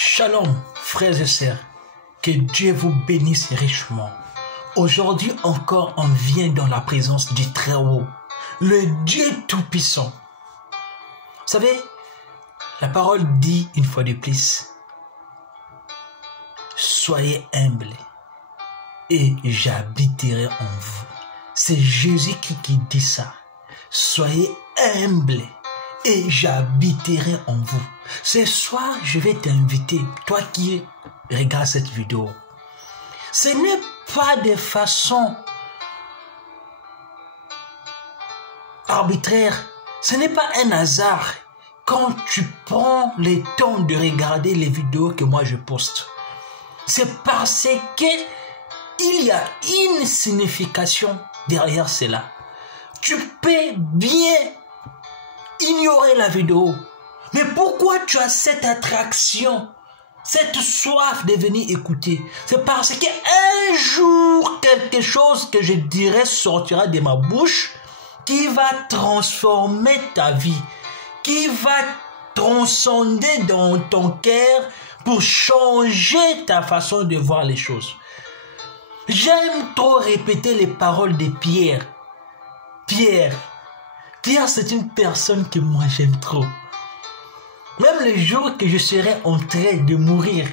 Shalom, frères et sœurs, que Dieu vous bénisse richement. Aujourd'hui encore, on vient dans la présence du Très-Haut, le Dieu Tout-Puissant. Vous savez, la parole dit une fois de plus, soyez humbles et j'habiterai en vous. C'est Jésus qui dit ça. Soyez humbles et j'habiterai en vous. Ce soir, je vais t'inviter, toi qui regardes cette vidéo. Ce n'est pas de façon arbitraire, ce n'est pas un hasard quand tu prends le temps de regarder les vidéos que moi je poste. C'est parce que il y a une signification derrière cela. Tu peux bien ignorer la vidéo. Mais pourquoi tu as cette attraction, cette soif de venir écouter? C'est parce qu'un jour, quelque chose que je dirais sortira de ma bouche qui va transformer ta vie, qui va transcender dans ton cœur pour changer ta façon de voir les choses. J'aime trop répéter les paroles de Pierre. Pierre, c'est une personne que moi j'aime trop. Même le jour que je serai en train de mourir,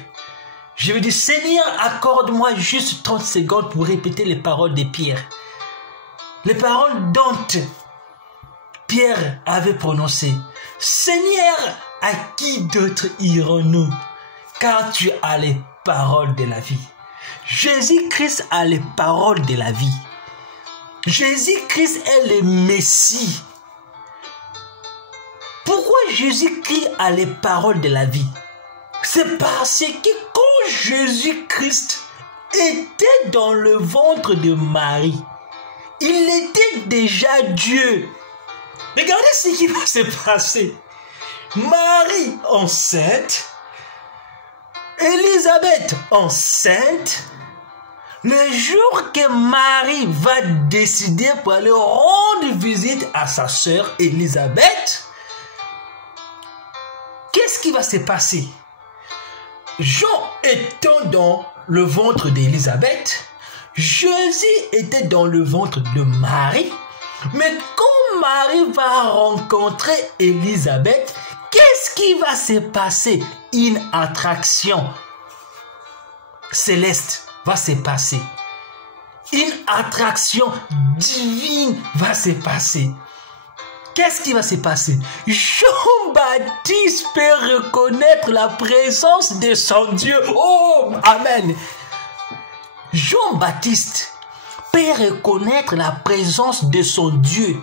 je vais dire, Seigneur, accorde-moi juste 30 secondes pour répéter les paroles de Pierre. Les paroles dont Pierre avait prononcées. Seigneur, à qui d'autre irons-nous? Car tu as les paroles de la vie. Jésus-Christ a les paroles de la vie. Jésus-Christ est le Messie. Pourquoi Jésus-Christ a les paroles de la vie? C'est parce que quand Jésus-Christ était dans le ventre de Marie, il était déjà Dieu. Regardez ce qui va se passer. Marie enceinte, Élisabeth enceinte. Le jour que Marie va décider pour aller rendre visite à sa sœur Élisabeth, qu'est-ce qui va se passer? Jean étant dans le ventre d'Élisabeth, Jésus était dans le ventre de Marie, mais quand Marie va rencontrer Élisabeth, qu'est-ce qui va se passer? Une attraction céleste va se passer. Une attraction divine va se passer. Qu'est-ce qui va se passer? Jean-Baptiste peut reconnaître la présence de son Dieu. Oh, amen. Jean-Baptiste peut reconnaître la présence de son Dieu.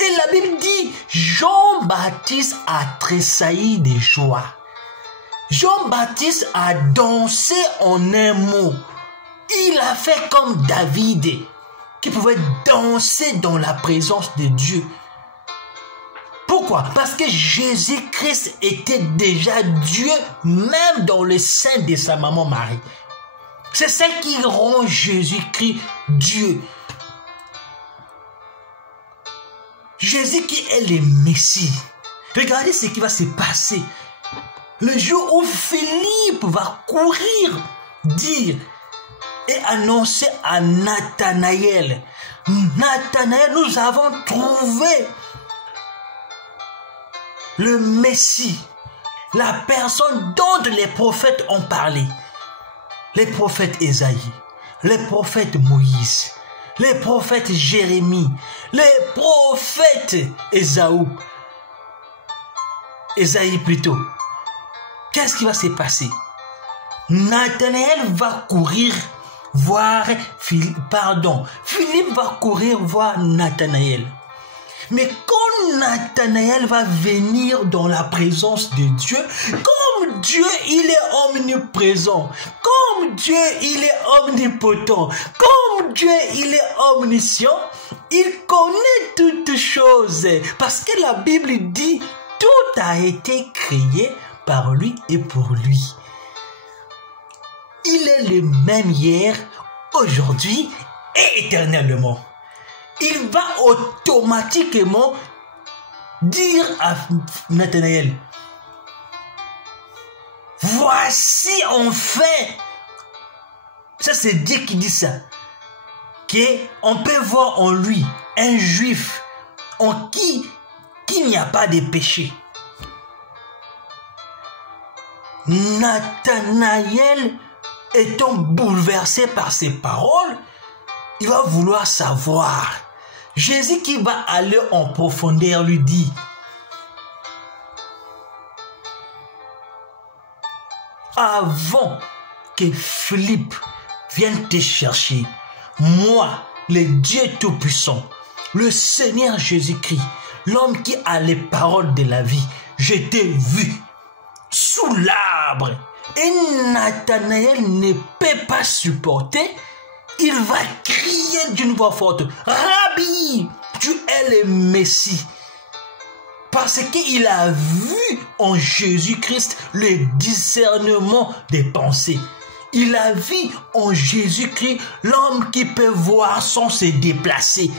Et la Bible dit, Jean-Baptiste a tressailli de joie. Jean-Baptiste a dansé en un mot. Il a fait comme David, qui pouvait danser dans la présence de Dieu. Pourquoi? Parce que Jésus-Christ était déjà Dieu, même dans le sein de sa maman Marie. C'est ça qui rend Jésus-Christ Dieu. Jésus qui est le Messie. Regardez ce qui va se passer. Le jour où Philippe va courir, dire et annoncer à Nathanaël, Nathanaël, nous avons trouvé le Messie, la personne dont les prophètes ont parlé. Les prophètes Ésaïe, les prophètes Moïse, les prophètes Jérémie, les prophètes Ésaïe plutôt. Qu'est-ce qui va se passer? Nathanaël va courir voir Philippe va courir voir Nathanaël. Mais quand Nathanaël va venir dans la présence de Dieu, comme Dieu il est omniprésent, comme Dieu il est omnipotent, comme Dieu il est omniscient, il connaît toutes choses. Parce que la Bible dit, tout a été créé par lui et pour lui. Il est le même hier, aujourd'hui et éternellement. Il va automatiquement dire à Nathanaël, voici enfin, ça c'est Dieu qui dit ça, qu'on peut voir en lui un juif en qui n'y a pas de péché. Nathanaël étant bouleversé par ces paroles, il va vouloir savoir. Jésus qui va aller en profondeur lui dit, avant que Philippe vienne te chercher, moi, le Dieu Tout-Puissant, le Seigneur Jésus-Christ, l'homme qui a les paroles de la vie, je t'ai vu sous l'arbre. Et Nathanaël ne peut pas supporter. Il va crier d'une voix forte, Rabbi, tu es le Messie. Parce qu'il a vu en Jésus-Christ le discernement des pensées. Il a vu en Jésus-Christ l'homme qui peut voir sans se déplacer.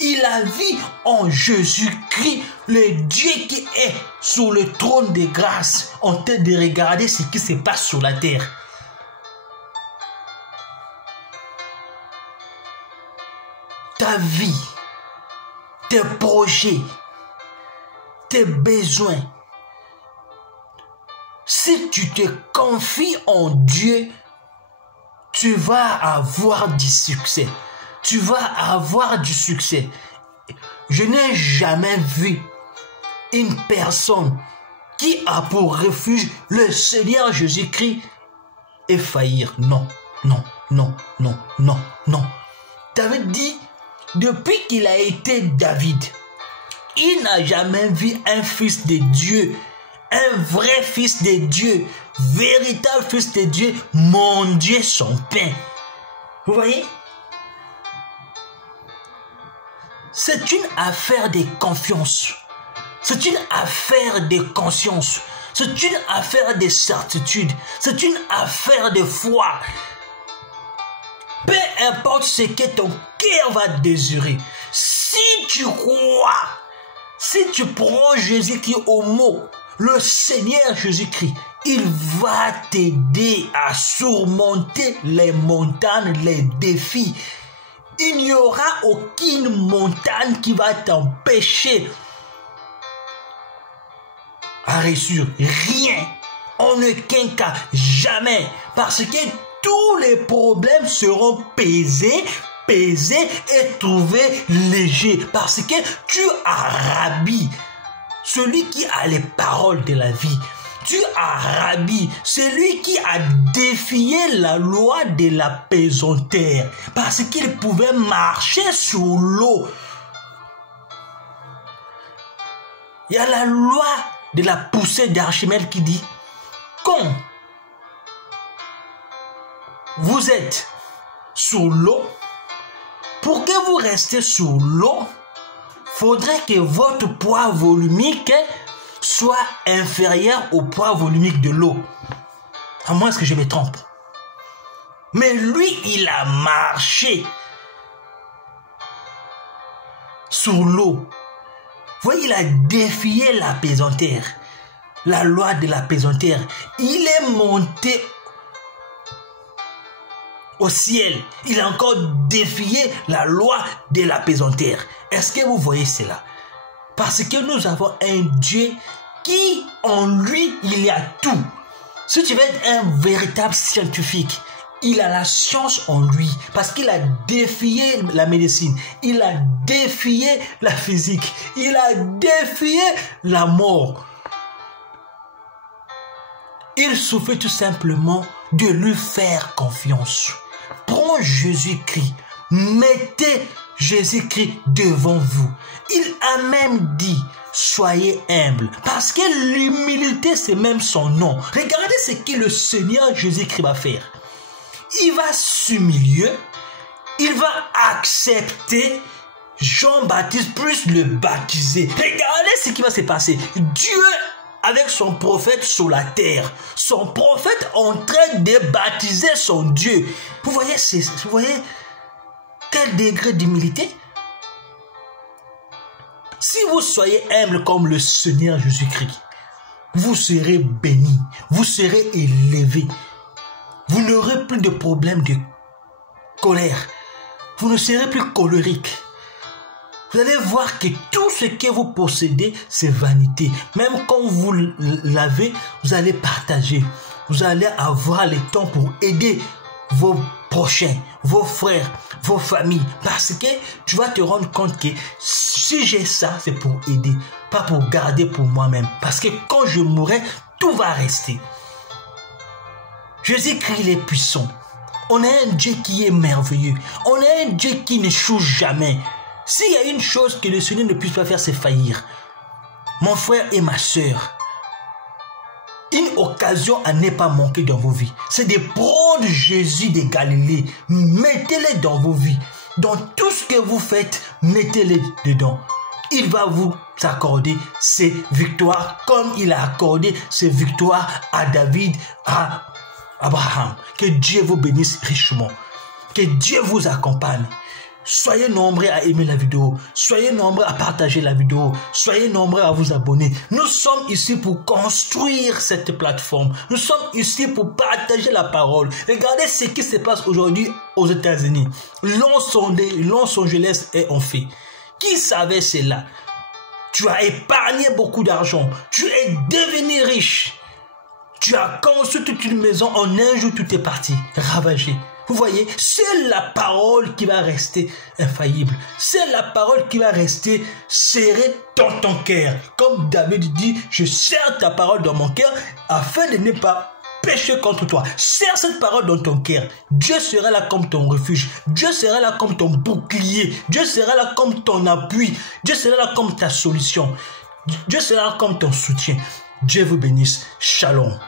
Il a vu en Jésus-Christ le Dieu qui est sur le trône de grâce en train de regarder ce qui se passe sur la terre. Ta vie, tes projets, tes besoins, si tu te confies en Dieu, tu vas avoir du succès. Tu vas avoir du succès. Je n'ai jamais vu une personne qui a pour refuge le Seigneur Jésus-Christ et faillir. Non, non, non, non, non, non. David dit, depuis qu'il a été David, il n'a jamais vu un fils de Dieu, un vrai fils de Dieu, véritable fils de Dieu, manger son pain. Vous voyez? C'est une affaire de confiance. C'est une affaire de conscience. C'est une affaire de certitude. C'est une affaire de foi. Peu importe ce que ton cœur va désirer. Si tu crois, si tu prends Jésus-Christ au mot, le Seigneur Jésus-Christ, il va t'aider à surmonter les montagnes, les défis. Il n'y aura aucune montagne qui va t'empêcher à réussir. Rien. En aucun cas. Jamais. Parce que tous les problèmes seront pesés et trouvés légers. Parce que tu as Rabbi, celui qui a les paroles de la vie. Tu as Rabbi, celui qui a défié la loi de la pesanteur parce qu'il pouvait marcher sur l'eau. Il y a la loi de la poussée d'Archimède qui dit, quand vous êtes sur l'eau, pour que vous restiez sur l'eau, faudrait que votre poids volumique soit inférieur au poids volumique de l'eau. À moins que je me trompe. Mais lui, il a marché sur l'eau. Vous voyez, il a défié la pesanteur. La loi de la pesanteur. Il est monté au ciel. Il a encore défié la loi de la pesanteur. Est-ce que vous voyez cela? Parce que nous avons un Dieu qui, en lui, il y a tout. Si tu veux être un véritable scientifique, il a la science en lui. Parce qu'il a défié la médecine. Il a défié la physique. Il a défié la mort. Il suffit tout simplement de lui faire confiance. Prends Jésus-Christ. Mettez Jésus-Christ devant vous. Il a même dit, soyez humble. Parce que l'humilité, c'est même son nom. Regardez ce que le Seigneur Jésus-Christ va faire. Il va s'humilier. Il va accepter Jean-Baptiste plus le baptiser. Regardez ce qui va se passer. Dieu avec son prophète sur la terre. Son prophète en train de baptiser son Dieu. Vous voyez quel degré d'humilité? Si vous soyez humble comme le Seigneur Jésus-Christ, vous serez bénis, vous serez élevés. Vous n'aurez plus de problème de colère. Vous ne serez plus colérique. Vous allez voir que tout ce que vous possédez, c'est vanité. Même quand vous l'avez, vous allez partager. Vous allez avoir le temps pour aider vos prochains, vos frères, vos familles. Parce que tu vas te rendre compte que si j'ai ça, c'est pour aider, pas pour garder pour moi-même. Parce que quand je mourrai, tout va rester. Jésus-Christ est puissant. On a un Dieu qui est merveilleux. On a un Dieu qui n'échoue jamais. S'il y a une chose que le Seigneur ne puisse pas faire, c'est faillir. Mon frère et ma sœur, une occasion à ne pas manquer dans vos vies, c'est de prendre Jésus de Galilée. Mettez-le dans vos vies. Dans tout ce que vous faites, mettez-le dedans. Il va vous accorder ses victoires comme il a accordé ses victoires à David, à Abraham. Que Dieu vous bénisse richement. Que Dieu vous accompagne. Soyez nombreux à aimer la vidéo. Soyez nombreux à partager la vidéo. Soyez nombreux à vous abonner. Nous sommes ici pour construire cette plateforme. Nous sommes ici pour partager la parole. Regardez ce qui se passe aujourd'hui aux États-Unis. Los Angeles est en feu. Qui savait cela? Tu as épargné beaucoup d'argent. Tu es devenu riche. Tu as construit toute une maison. En un jour, tout est parti. Ravagé. Vous voyez, c'est la parole qui va rester infaillible. C'est la parole qui va rester serrée dans ton cœur. Comme David dit, je serre ta parole dans mon cœur afin de ne pas pécher contre toi. Serre cette parole dans ton cœur. Dieu sera là comme ton refuge. Dieu sera là comme ton bouclier. Dieu sera là comme ton appui. Dieu sera là comme ta solution. Dieu sera là comme ton soutien. Dieu vous bénisse. Shalom.